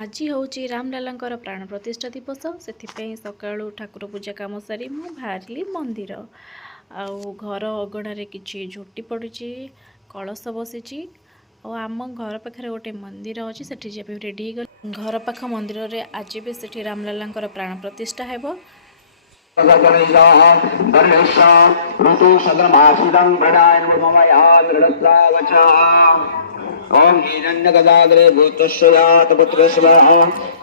आज हूँ रामलालांकर प्राण प्रतिष्ठा दिवस से सकाळू ठाकुर पूजा काम सारी मु बाहरी मंदिर घर अगणारे किसी झोटी पड़ी कलश बसी आम घर पाखे गोटे मंदिर अच्छी से रेडी घर पाख मंदिर रे आज भी से रामलालांकर प्राण प्रतिष्ठा है। ओम हिरण्यगदाग्रे भूतश्रयातपुत्रस्वः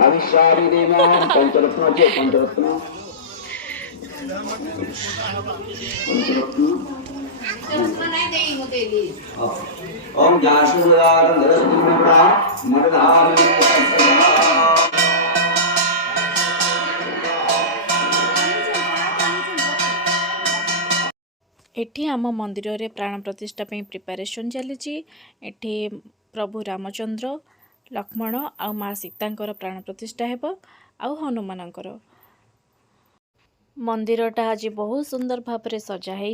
अविश्वादिदेव पंचरत्न चे पंचरत्न ओम जासुदारं दरसुमरा मरधारं एठी आम मंदिर रे प्राण प्रतिष्ठा प्रिपरेशन चली। एठी प्रभु रामचंद्र लक्ष्मण आ माँ सीता प्राण प्रतिष्ठा हेब आ हनुमानकर मंदिरटा आज बहुत सुंदर भाव में सजा है।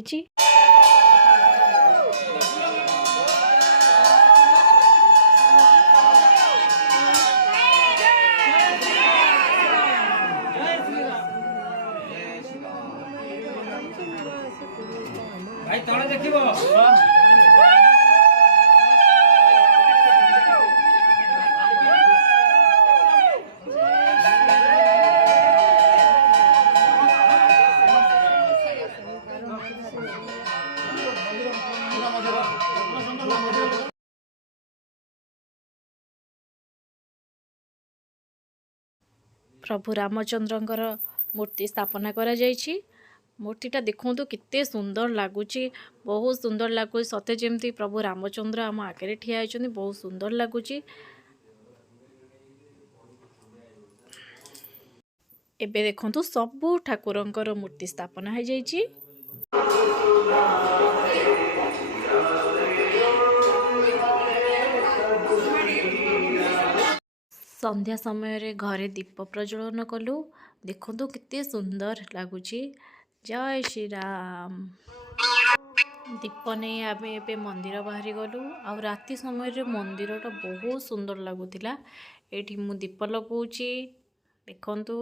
भाई तले देखिबो प्रभु रामचंद्रंकर मूर्ति स्थापना करा जायछि। मूर्तिटा देखु केते सुंदर लगुच, बहुत सुंदर लगुच, सते जमती प्रभु रामचंद्र आम आगे ठिया होइछन्ति, बहुत सुंदर लगुच। एबे देखंतु सबु ठाकुरंकर मूर्ति स्थापना हो जायछि। संध्या समय रे घरे दीप प्रज्वलन कलु, देखंतु कितने सुंदर लगुच। जय श्री राम। दीप नहीं आम ए मंदिर बाहरी गलु आ राति समय रे मंदिरटा बहुत सुंदर लगुला। एठी मु दीप लगाऊची देखंतु।